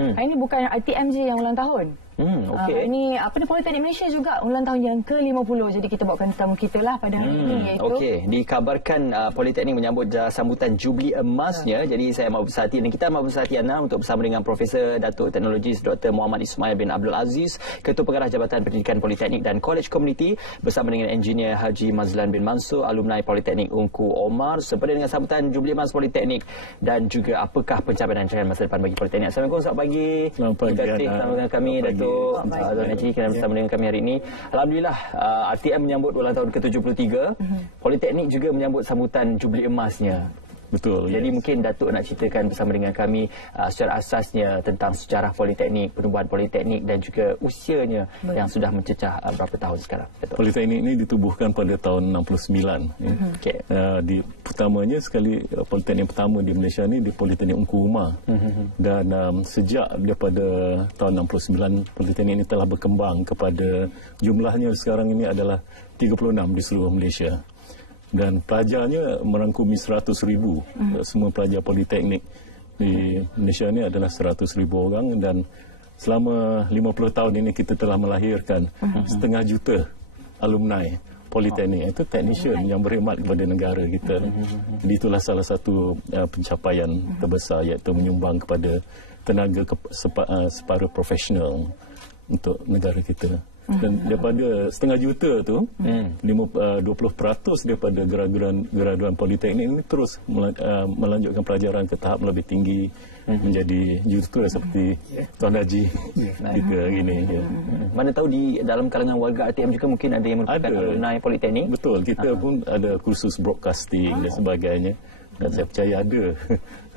Hari ini bukan RTM je yang ulang tahun. Ini Politeknik Malaysia juga ulang tahun yang ke-50. Jadi kita bawakan tetamu kita lah pada hari ini, iaitu dikabarkan Politeknik menyambut sambutan Jubli Emasnya. Jadi saya mahu bersahati dan kita mahu bersahati anda untuk bersama dengan Profesor Datuk Teknologis Dr. Muhammad Ismail bin Abdul Aziz, Ketua Pengarah Jabatan Pendidikan Politeknik dan College Community, bersama dengan Engineer Haji Mazlan bin Mansur, alumni Politeknik Ungku Omar, sempena dengan sambutan Jubli Emas Politeknik dan juga apakah pencapaian dan rancangan masa depan bagi Politeknik. Assalamualaikum, selamat pagi. Selamat pagi. Bersama dengan kami Datuk Tuan Haji kerana bersama dengan kami hari ini. Alhamdulillah, RTM menyambut ulang tahun ke-73. Politeknik juga menyambut sambutan Jubli Emasnya. Betul. Jadi mungkin Datuk nak ceritakan bersama dengan kami secara asasnya tentang sejarah Politeknik, penubuhan Politeknik dan juga usianya yang sudah mencecah berapa tahun sekarang. Datuk. Politeknik ini ditubuhkan pada tahun 69. Pertamanya sekali Politeknik pertama di Malaysia ni di Politeknik Ungku Umar. Dan sejak daripada tahun 69 Politeknik ini telah berkembang kepada jumlahnya sekarang ini adalah 36 di seluruh Malaysia. Dan pelajarnya merangkumi 100,000. Semua pelajar Politeknik di Malaysia ini adalah 100,000 orang dan selama 50 tahun ini kita telah melahirkan 500,000 alumni Politeknik. Itu technician yang berkhidmat kepada negara kita. Jadi itulah salah satu pencapaian terbesar, iaitu menyumbang kepada tenaga separuh profesional untuk negara kita. Dan daripada 500,000 tu, 20% daripada graduan Politeknik ini terus melanjutkan pelajaran ke tahap lebih tinggi, menjadi juruterus seperti Tuan Haji kita hari ini. Mana tahu di dalam kalangan warga RTM juga mungkin ada yang merupakan alumni Politeknik. Betul, kita pun ada kursus broadcasting dan sebagainya. Dan saya percaya ada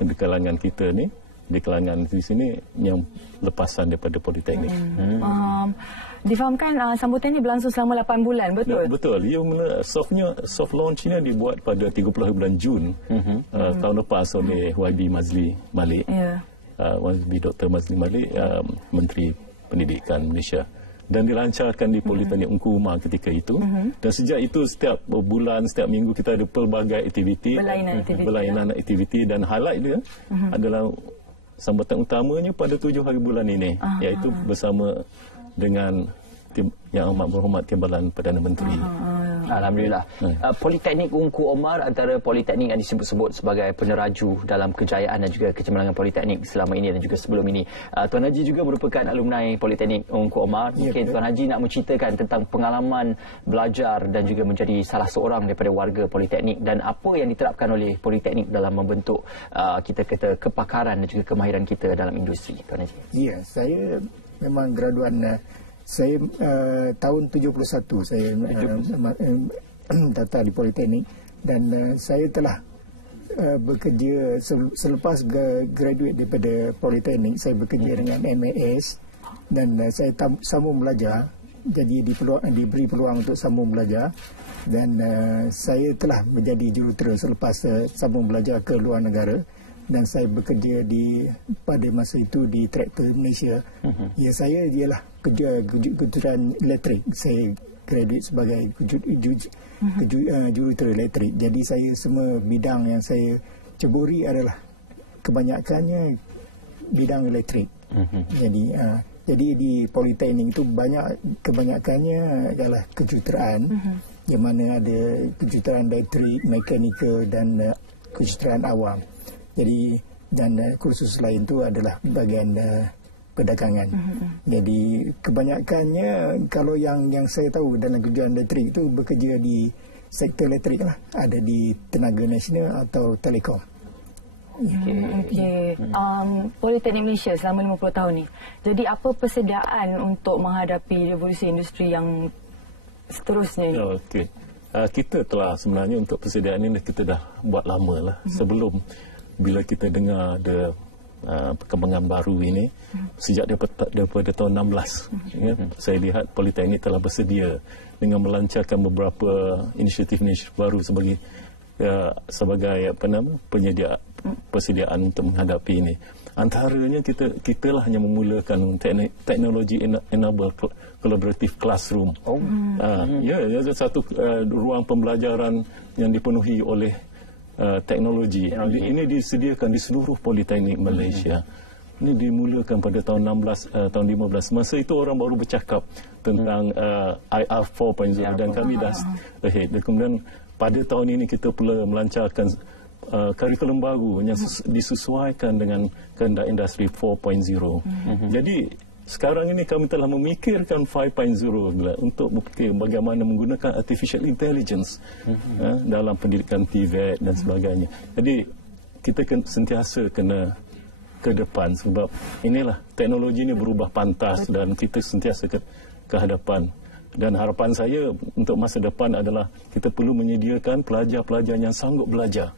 di kalangan kita ni, di kalangan di sini yang lepasan daripada Politeknik. Difahamkan sambutan ini berlangsung selama 8 bulan, betul? Ya, betul. Soft launch-nya dibuat pada 30 bulan Jun tahun lepas oleh YB Mazli Malik. YB Dr. Mazli Malik, Menteri Pendidikan Malaysia. Dan dilancarkan di Politeknik Ungku Umar ketika itu. Dan sejak itu setiap bulan, setiap minggu kita ada pelbagai aktiviti. Berlainan aktiviti. Dan highlight dia adalah sambutan utamanya pada 7 hari bulan ini. Iaitu bersama dengan Yang Amat Berhormat Timbalan Perdana Menteri. Alhamdulillah. Politeknik Ungku Omar antara politeknik yang disebut-sebut sebagai peneraju dalam kejayaan dan juga kecemerlangan politeknik selama ini dan juga sebelum ini. Tuan Haji juga merupakan alumni Politeknik Ungku Omar. Mungkin Tuan Haji nak menceritakan tentang pengalaman belajar dan juga menjadi salah seorang daripada warga politeknik dan apa yang diterapkan oleh politeknik dalam membentuk kita kata kepakaran dan juga kemahiran kita dalam industri. Tuan Haji. Ya, saya memang graduan saya tahun 71 saya daftar di Politeknik dan saya telah bekerja selepas graduate daripada Politeknik. Saya bekerja dengan MAS dan saya sambung belajar, jadi diberi peluang untuk sambung belajar dan saya telah menjadi jurutera selepas sambung belajar ke luar negara. Dan saya bekerja pada masa itu di Traktor Malaysia. Ya, saya ialah kerja kejuruteraan elektrik. Saya graduate sebagai jurutera elektrik. Jadi saya semua bidang yang saya ceburi adalah kebanyakannya bidang elektrik. Jadi di Politeknik itu kebanyakannya adalah kejuruteraan, yang mana ada kejuruteraan elektrik, mekanikal dan kejuruteraan awam. Jadi dan kursus lain itu adalah bahagian perdagangan. Jadi kebanyakannya kalau yang saya tahu dalam kejuruteraan elektrik itu bekerja di sektor elektrik lah, ada di tenaga nasional atau telekom. Politeknik Malaysia selama 50 tahun ni. Jadi apa persediaan untuk menghadapi revolusi industri yang seterusnya ni? Kita telah sebenarnya untuk persediaan ini kita dah buat lama lah. Sebelum bila kita dengar ada perkembangan baru ini sejak daripada tahun 16 saya lihat Politeknik telah bersedia dengan melancarkan beberapa inisiatif baru sebagai persediaan untuk menghadapi ini. Antaranya kita lah yang memulakan teknologi enable collaborative classroom. Satu ruang pembelajaran yang dipenuhi oleh teknologi. Ini disediakan di seluruh Politeknik Malaysia ini dimulakan pada tahun tahun 15. Masa itu orang baru bercakap tentang IR 4.0 dan kami dah ahead. Dan kemudian pada tahun ini kita pula melancarkan kurikulum baru yang disesuaikan dengan kehendak industri 4.0. Jadi sekarang ini kami telah memikirkan 5.0 untuk berfikir bagaimana menggunakan artificial intelligence dalam pendidikan TVET dan sebagainya. Jadi kita sentiasa kena ke depan sebab inilah teknologi ini berubah pantas dan kita sentiasa ke hadapan. Dan harapan saya untuk masa depan adalah kita perlu menyediakan pelajar-pelajar yang sanggup belajar.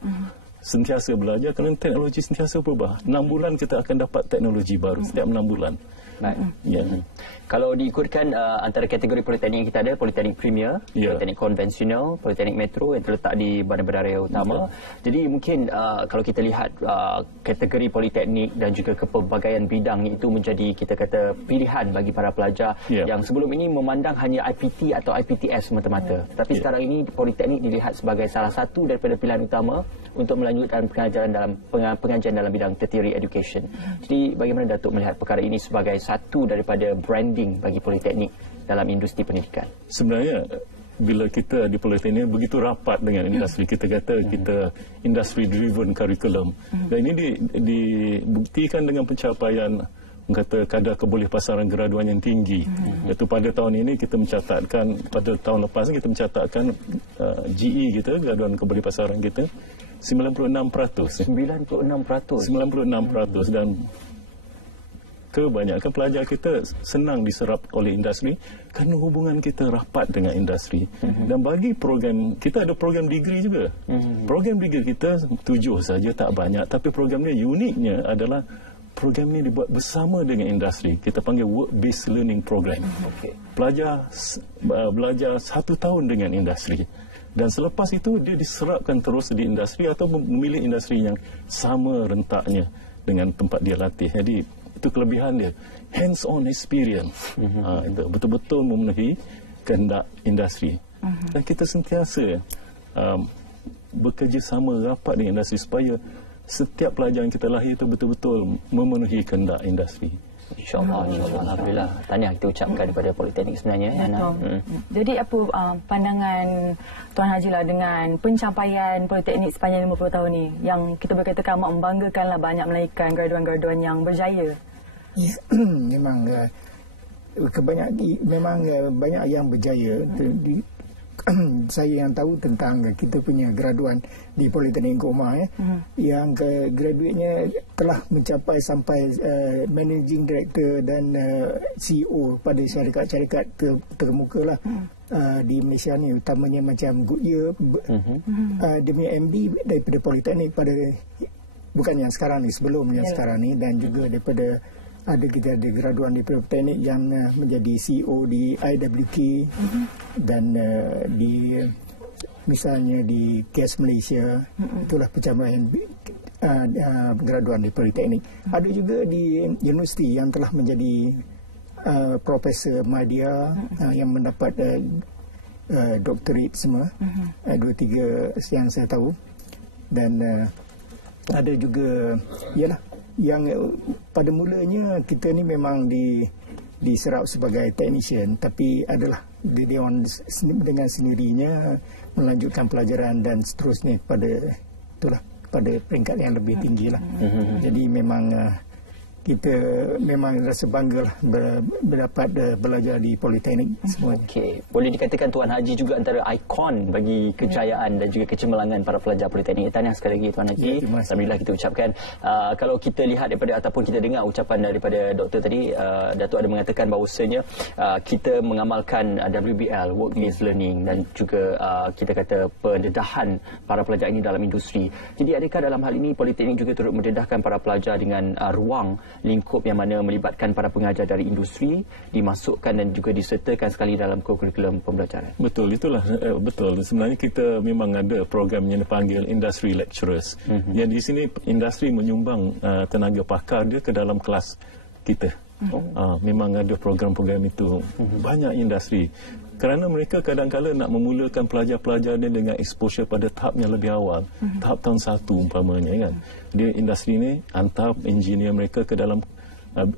Sentiasa belajar kerana teknologi sentiasa berubah. 6 bulan kita akan dapat teknologi baru setiap 6 bulan. Baik. Ya. Kalau diikutkan antara kategori politeknik yang kita ada, politeknik premier, politeknik konvensional, politeknik metro yang terletak di Bandar Raya Utama. Jadi mungkin kalau kita lihat kategori politeknik dan juga kepelbagaian bidang itu menjadi kita kata pilihan bagi para pelajar yang sebelum ini memandang hanya IPT atau IPTS semata-mata. Tetapi sekarang ini politeknik dilihat sebagai salah satu daripada pilihan utama untuk melanjutkan pengajian dalam bidang tertiary education. Jadi bagaimana Datuk melihat perkara ini sebagai satu daripada branding bagi politeknik dalam industri pendidikan? Sebenarnya bila kita di politeknik begitu rapat dengan industri, kita kata kita industry driven curriculum. Dan ini dibuktikan dengan pencapaian kata kadar kebolehpasaran graduan yang tinggi. Iaitu pada tahun ini kita mencatatkan, pada tahun lepas kita mencatatkan GE kita, graduan kebolehpasaran kita 96%. 96% dan kebanyakan pelajar kita senang diserap oleh industri kerana hubungan kita rapat dengan industri. Dan bagi program, kita ada program degree juga. Program degree kita 7 saja, tak banyak. Tapi program ni uniknya adalah program ni dibuat bersama dengan industri. Kita panggil work-based learning program. Pelajar belajar 1 tahun dengan industri. Dan selepas itu dia diserapkan terus di industri atau memilih industri yang sama rentaknya dengan tempat dia latih. Jadi itu kelebihan dia, hands-on experience. Itu betul-betul memenuhi kehendak industri. Dan kita sentiasa bekerjasama rapat dengan industri supaya setiap pelajar yang kita lahir itu betul-betul memenuhi kehendak industri. InsyaAllah, Alhamdulillah. Tahniah kita ucapkan kepada politeknik sebenarnya. Jadi apa pandangan Tuan Haji lah dengan pencapaian politeknik sepanjang 50 tahun ni yang kita boleh katakan amat membanggakanlah banyak melahirkan graduan-graduan yang berjaya? Ya, memang banyak yang berjaya. Saya yang tahu tentang kita punya graduan di Politeknik Umar yang graduate-nya telah mencapai sampai managing director dan CEO pada syarikat-syarikat terkemuka lah di Malaysia ni, utamanya macam Goodyear, demi MD daripada Politeknik pada bukan yang sekarang ni, sebelum yang sekarang ni, dan juga daripada kita ada graduan di Politeknik yang menjadi CEO di IWK dan di misalnya di Gas Malaysia, itulah pencapaian graduan di Politeknik. Ada juga di universiti yang telah menjadi Profesor Madya yang mendapat doktorate semua, 2-3 yang saya tahu. Dan ada juga ialah yang pada mulanya kita ni memang diserap sebagai technician, tapi adalah dia dengan sendirinya melanjutkan pelajaran dan seterusnya pada peringkat yang lebih tinggi lah. Jadi memang kita memang rasa bangga lah berdapat belajar di Politeknik semua. Okey, boleh dikatakan Tuan Haji juga antara ikon bagi kejayaan dan juga kecemerlangan para pelajar Politeknik. Tahniah sekali lagi Tuan Haji. Alhamdulillah kita ucapkan. Kalau kita lihat daripada ataupun kita dengar ucapan daripada doktor tadi, Datuk ada mengatakan bahawasanya kita mengamalkan WBL, work-based learning, dan juga kita kata pendedahan para pelajar ini dalam industri. Jadi adakah dalam hal ini Politeknik juga turut mendedahkan para pelajar dengan ruang lingkup yang mana melibatkan para pengajar dari industri dimasukkan dan juga disertakan sekali dalam kurikulum pembelajaran? Betul, itulah betul. Sebenarnya kita memang ada program yang dipanggil industry lecturers. Yang di sini industri menyumbang tenaga pakar dia ke dalam kelas kita. Memang ada program-program itu. Banyak industri. Kerana mereka kadang-kadang nak memulakan pelajar-pelajar dia dengan exposure pada tahap yang lebih awal. Tahap tahun 1 umpamanya kan. Dia industri ni hantar engineer mereka ke dalam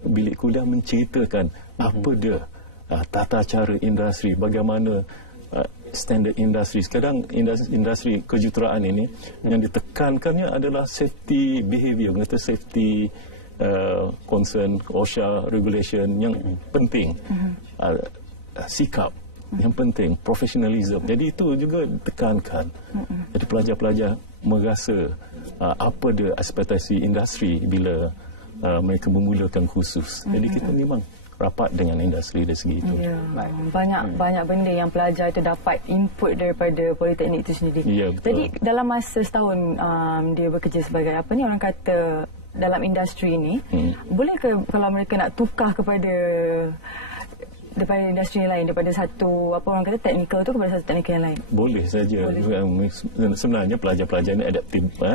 bilik kuliah menceritakan apa dia tata cara industri, bagaimana standard industri. Sekarang industri kejuruteraan ini yang ditekankannya adalah safety behavior, kata safety concern, OSHA regulation yang penting, sikap yang penting, professionalism. Jadi itu juga ditekankan. Jadi pelajar-pelajar merasa apa dia ekspektasi industri bila mereka memulakan kursus. Jadi kita memang rapat dengan industri dari segi itu. Ya, banyak benda yang pelajar itu dapat input daripada politeknik itu sendiri. Ya, betul. Jadi dalam masa setahun dia bekerja sebagai apa ni orang kata dalam industri ini, boleh ke kalau mereka nak tukar daripada industri yang lain, daripada satu apa orang kata teknikal tu kepada satu teknikal yang lain? Boleh saja. Sebenarnya pelajar-pelajar ini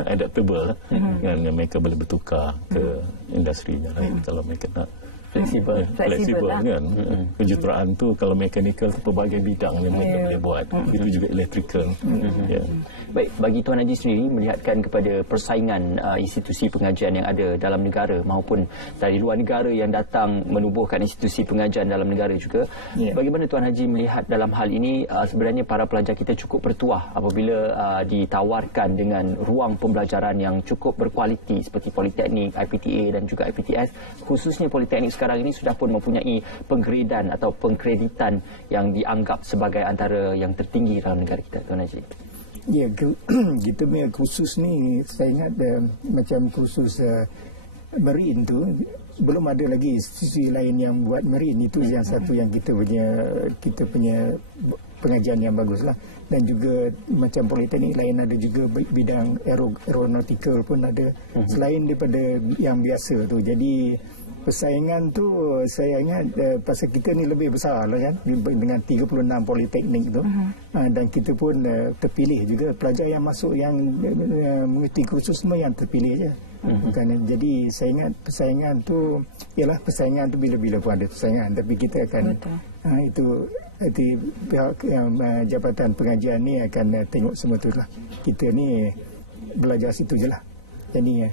adaptable kan, mereka boleh bertukar ke industri yang lain kalau mereka nak. Fleksibel kan. Kejuruteraan tu kalau mekanikal tu pelbagai bidang yang mereka boleh buat. Itu juga elektrikal. Baik, bagi Tuan Haji sendiri melihatkan kepada persaingan institusi pengajian yang ada dalam negara maupun dari luar negara yang datang menubuhkan institusi pengajian dalam negara juga, bagaimana Tuan Haji melihat dalam hal ini sebenarnya para pelajar kita cukup bertuah apabila ditawarkan dengan ruang pembelajaran yang cukup berkualiti seperti Politeknik, IPTA dan juga IPTS, khususnya Politeknik sekarang ini sudah pun mempunyai penggradan atau pengkreditan yang dianggap sebagai antara yang tertinggi dalam negara kita, Tuan Haji. Ya, kita punya kursus ni saya ingat macam kursus marine tu belum ada lagi institusi lain yang buat marine. Itu yang satu yang kita punya pengajian yang bagus lah. Dan juga macam politeknik lain ada juga bidang aeronautical pun ada selain daripada yang biasa tu. Jadi persaingan tu saya ingat pasal kita ni lebih besar lah kan dengan 36 politeknik tu, dan kita pun terpilih juga pelajar yang masuk yang mengikuti kursus semua yang terpilih je. Bukan, jadi saya ingat persaingan tu ialah persaingan tu bila-bila pun ada persaingan, tapi kita akan itu pihak Jabatan Pengajian ni akan tengok semua tu lah. Kita ni belajar situ je lah. Jadi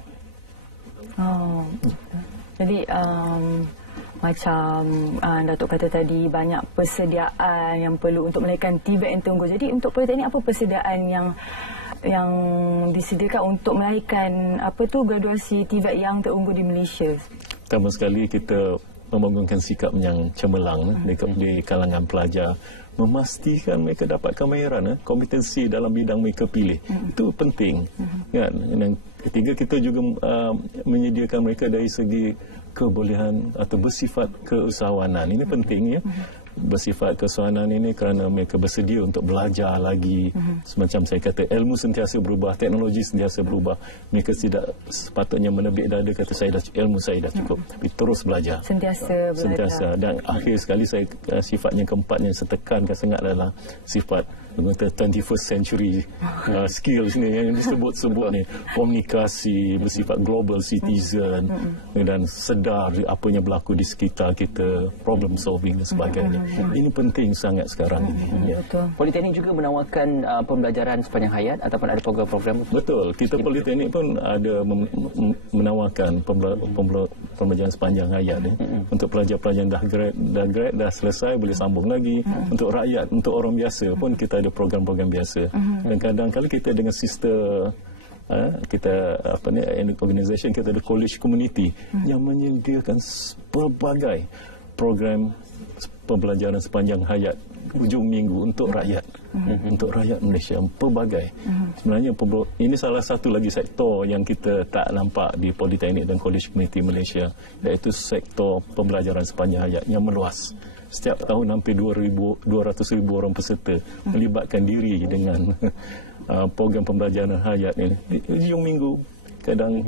jadi macam Datuk kata tadi banyak persediaan yang perlu untuk melahirkan TVET yang tunggu. Jadi untuk politeknik apa persediaan yang disediakan untuk melahirkan graduasi TVET yang terunggul di Malaysia? Pertama sekali kita membangunkan sikap yang cemerlang di kalangan pelajar, memastikan mereka dapat kemahiran, kompetensi dalam bidang mereka pilih. Itu penting. Kan? Dan ketiga, kita juga menyediakan mereka dari segi kebolehan atau bersifat keusahawanan. Ini penting ya. Bersifat keusahawanan ini kerana mereka bersedia untuk belajar lagi. Semacam saya kata, ilmu sentiasa berubah, teknologi sentiasa berubah. Mereka tidak sepatutnya menebik dada kata ilmu saya dah cukup. Tapi terus belajar. Sentiasa. Dan akhir sekali sifatnya keempatnya saya tekankan sangat adalah sifat 21st century skills ni yang disebut-sebut ni, komunikasi, bersifat global citizen dan sedar apa yang berlaku di sekitar kita, problem solving dan sebagainya. Ini penting sangat sekarang ini. Politeknik juga menawarkan pembelajaran sepanjang hayat ataupun ada program-program? Betul, kita politeknik pun ada menawarkan pembelajaran sepanjang hayat untuk pelajar-pelajar yang dah selesai boleh sambung lagi. Untuk rakyat, untuk orang biasa pun kita ada program-program biasa. Dan kadang-kadang kita dengan sister kita organisation kita ada college community yang menyediakan pelbagai program pembelajaran sepanjang hayat hujung minggu untuk rakyat, untuk rakyat Malaysia pelbagai. Sebenarnya ini salah satu lagi sektor yang kita tak nampak di Politeknik dan College Community Malaysia, iaitu sektor pembelajaran sepanjang hayat yang meluas. Setiap tahun hampir 200,000 orang peserta melibatkan diri dengan program pembelajaran hayat ini. Di hujung minggu kadang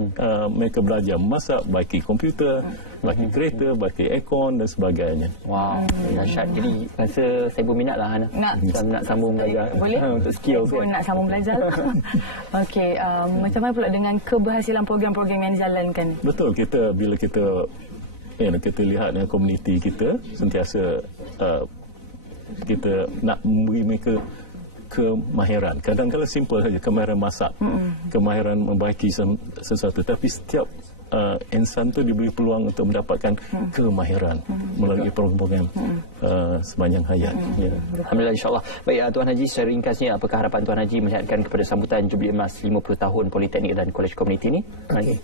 mereka belajar masak, baiki komputer, baiki kereta, baiki aircon dan sebagainya. Wow, dahsyat. Jadi rasa saya berminat lah nak sambung belajar. Boleh? Untuk skill saya pun nak sambung belajar. Okey, macam mana pula dengan keberhasilan program-program yang dijalankan? Betul, bila kita kita lihat komuniti kita sentiasa kita nak memberi mereka kemahiran. Kadang-kadang simple saja, kemahiran masak, kemahiran membaiki sesuatu. Tapi setiap insan tu diberi peluang untuk mendapatkan kemahiran melalui program-program sepanjang hayat. Alhamdulillah, insyaAllah. Baik, Tuan Haji, secara ringkasnya, apakah harapan Tuan Haji melihatkan kepada sambutan Jubli Emas 50 tahun Politeknik dan Kolej Komuniti ini? Okay.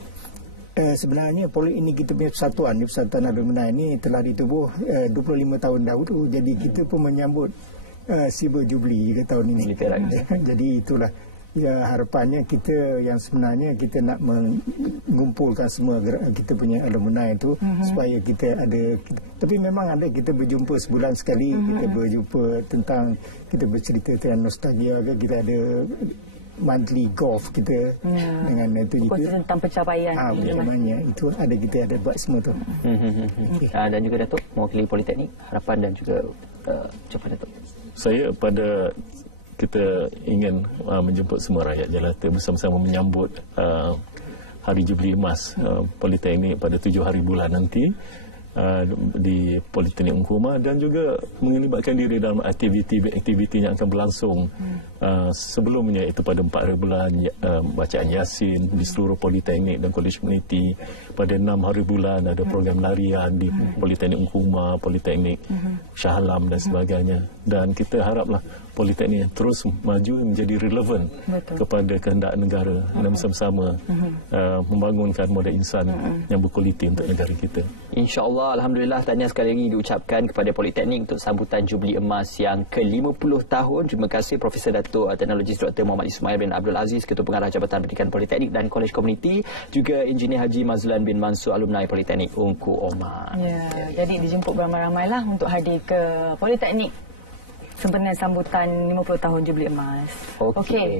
Sebenarnya ini kita punya persatuan alumni ini telah ditubuh 25 tahun dahulu. Jadi kita pun menyambut Silver Jubilee juga tahun ini. Jadi itulah harapannya kita, yang sebenarnya kita nak mengumpulkan semua kita punya alumni itu supaya kita ada, tapi memang ada kita berjumpa sebulan sekali, kita berjumpa tentang, kita bercerita tentang nostalgia, kita ada monthly golf kita dengan itu juga tentang pencapaian itu ada, kita ada buat semua tu. Dan juga Datuk mewakili Politeknik, harapan dan juga ucapan Datuk. Saya kita ingin menjemput semua rakyat Jelata bersama-sama menyambut Hari Jubli Emas Politeknik pada 7 hari bulan nanti di Politeknik Ungku Umar, dan juga melibatkan diri dalam aktiviti yang akan berlangsung sebelumnya, itu pada 4 hari bulan bacaan Yasin di seluruh Politeknik dan Kolej Komuniti. Pada 6 hari bulan ada program larian di Politeknik Ungku Umar, Politeknik Shah Alam dan sebagainya. Dan kita haraplah Politeknik terus maju menjadi relevan kepada kehendak negara dan bersama-sama membangunkan modal insan yang berkualiti untuk negara kita. InsyaAllah, Alhamdulillah, tahniah sekali lagi diucapkan kepada Politeknik untuk sambutan Jubli Emas yang ke-50 tahun. Terima kasih Profesor Datuk Teknologis Dr. Muhammad Ismail bin Abdul Aziz, Ketua Pengarah Jabatan Pendidikan Politeknik dan Kolej Komuniti, juga Engineer Haji Mazlan bin Mansur, alumni Politeknik Ungku Umar. Jadi dijemput beramai-ramailah untuk hadir ke Politeknik sempena sambutan 50 tahun Jubli Emas. Okey.